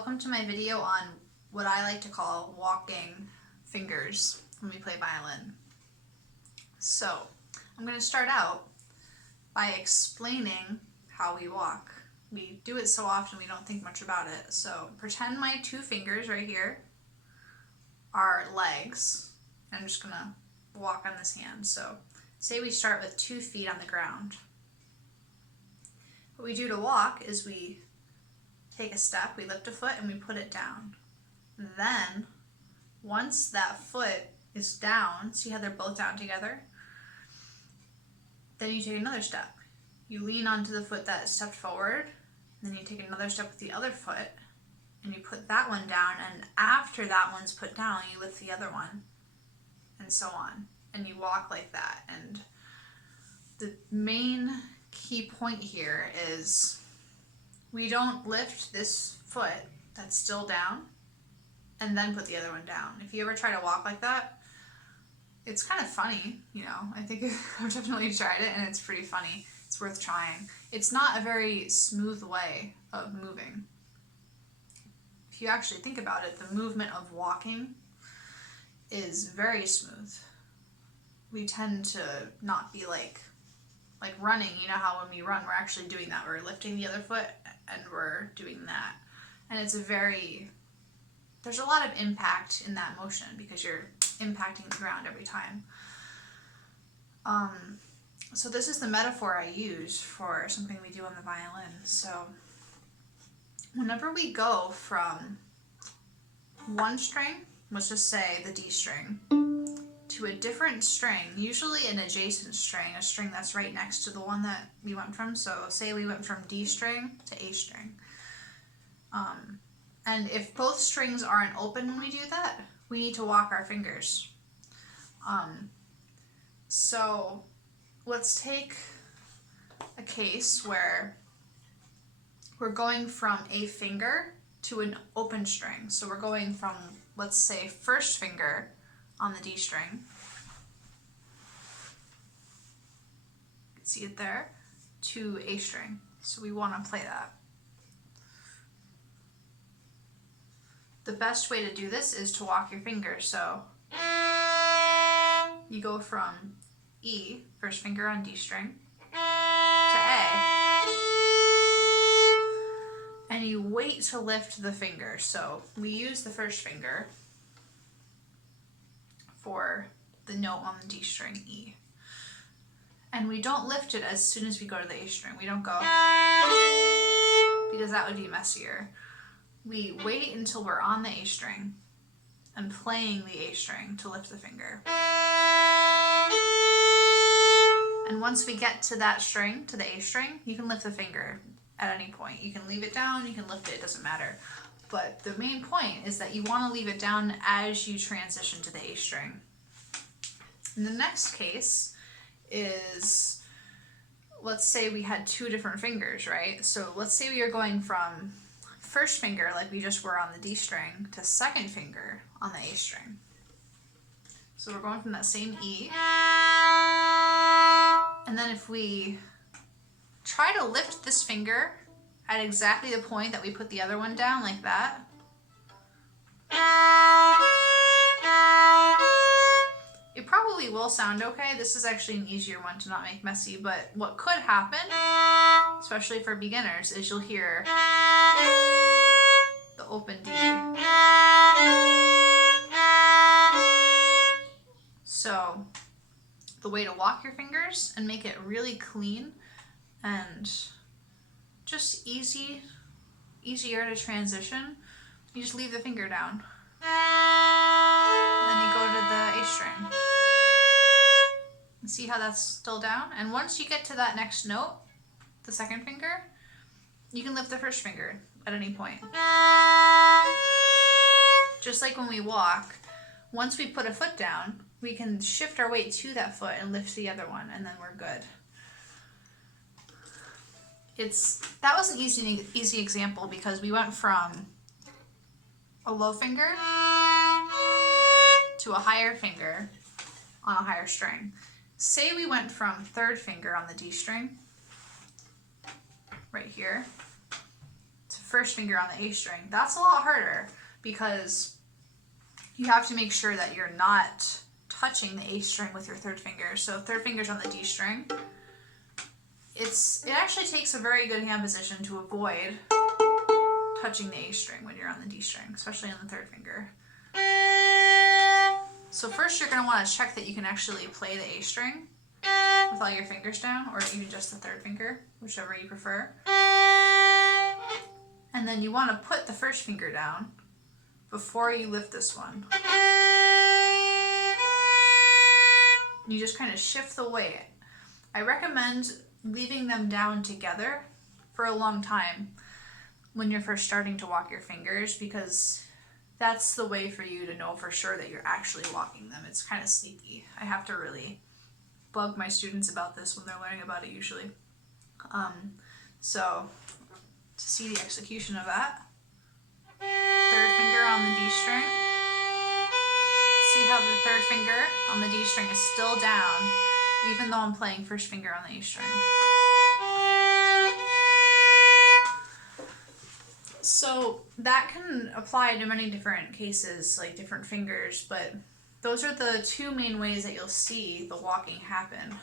welcome to my video on what I like to call walking fingers when we play violin. So, I'm going to start out by explaining how we walk. We do it so often we don't think much about it. So, pretend my two fingers right here are legs. I'm just going to walk on this hand. So, say we start with 2 feet on the ground. What we do to walk is we take a step, we lift a foot, and we put it down. Then, once that foot is down, see how they're both down together? Then you take another step. You lean onto the foot that stepped forward, then you take another step with the other foot, and you put that one down, and after that one's put down, you lift the other one, and so on. And you walk like that. And the main key point here is we don't lift this foot that's still down and then put the other one down. If you ever try to walk like that, it's kind of funny, you know. I think I've definitely tried it and it's pretty funny. It's worth trying. It's not a very smooth way of moving. If you actually think about it, the movement of walking is very smooth. We tend to not be like running. You know how when we run, we're actually doing that. We're lifting the other foot and we're doing that. And it's there's a lot of impact in that motion because you're impacting the ground every time. So this is the metaphor I use for something we do on the violin. So whenever we go from one string, let's just say the D string, to a different string, usually an adjacent string, a string that's right next to the one that we went from. So say we went from D string to A string. And if both strings aren't open when we do that, we need to walk our fingers. So let's take a case where we're going from a finger to an open string. So we're going from, let's say, first finger on the D string. See it there? To A string. So we want to play that. The best way to do this is to walk your fingers. So you go from E, first finger on D string, to A. And you wait to lift the finger. So we use the first finger for the note on the D string, E. And we don't lift it as soon as we go to the A string. We don't go, because that would be messier. We wait until we're on the A string and playing the A string to lift the finger. And once we get to that string, to the A string, you can lift the finger at any point. You can leave it down, you can lift it, it doesn't matter. But the main point is that you want to leave it down as you transition to the A string. And the next case is, let's say we had 2 different fingers, right? So let's say we are going from first finger, like we just were on the D string, to second finger on the A string. So we're going from that same E. And then if we try to lift this finger at exactly the point that we put the other one down, like that, it probably will sound okay. This is actually an easier one to not make messy, but what could happen, especially for beginners, is you'll hear the open D. So the way to walk your fingers and make it really clean and just easier to transition, you just leave the finger down. Then you go to the A string. See how that's still down? And once you get to that next note, the second finger, you can lift the first finger at any point. Just like when we walk, once we put a foot down, we can shift our weight to that foot and lift the other one, and then we're good. That was an easy example because we went from a low finger to a higher finger on a higher string. Say we went from third finger on the D string, right here, to first finger on the A string. That's a lot harder because you have to make sure that you're not touching the A string with your third finger. So if third finger's on the D string, it actually takes a very good hand position to avoid touching the A string when you're on the D string, especially on the third finger. So first you're going to want to check that you can actually play the A string with all your fingers down, or even just the third finger, whichever you prefer. And then you want to put the first finger down before you lift this one. You just kind of shift the weight. I recommend leaving them down together for a long time when you're first starting to walk your fingers, because that's the way for you to know for sure that you're actually walking them. It's kind of sneaky. I have to really bug my students about this when they're learning about it usually. So to see the execution of that, third finger on the D string. See how the third finger on the D string is still down, even though I'm playing first finger on the A string. So that can apply to many different cases, like different fingers, but those are the two main ways that you'll see the walking happen.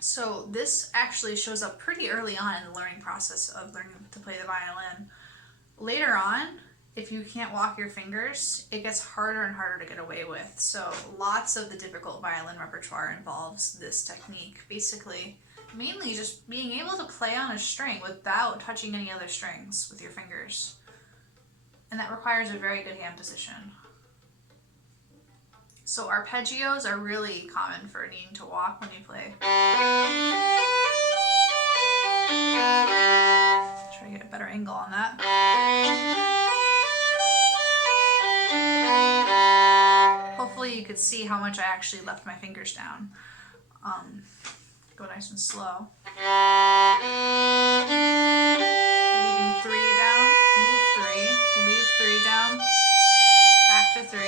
So this actually shows up pretty early on in the learning process of learning to play the violin. Later on, if you can't walk your fingers, it gets harder and harder to get away with. So lots of the difficult violin repertoire involves this technique. Basically, mainly just being able to play on a string without touching any other strings with your fingers. And that requires a very good hand position. So arpeggios are really common for needing to walk when you play. Try to get a better angle on that. Hopefully you could see how much I actually left my fingers down. Go nice and slow. Leaving 3 down, move 3, leave 3 down, back to 3.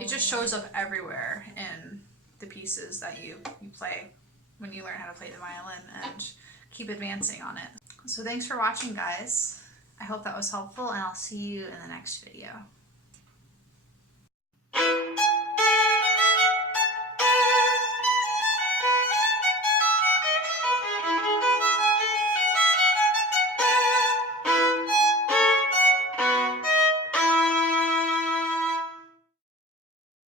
It just shows up everywhere in the pieces that you play when you learn how to play the violin, and keep advancing on it. So thanks for watching, guys. I hope that was helpful, and I'll see you in the next video.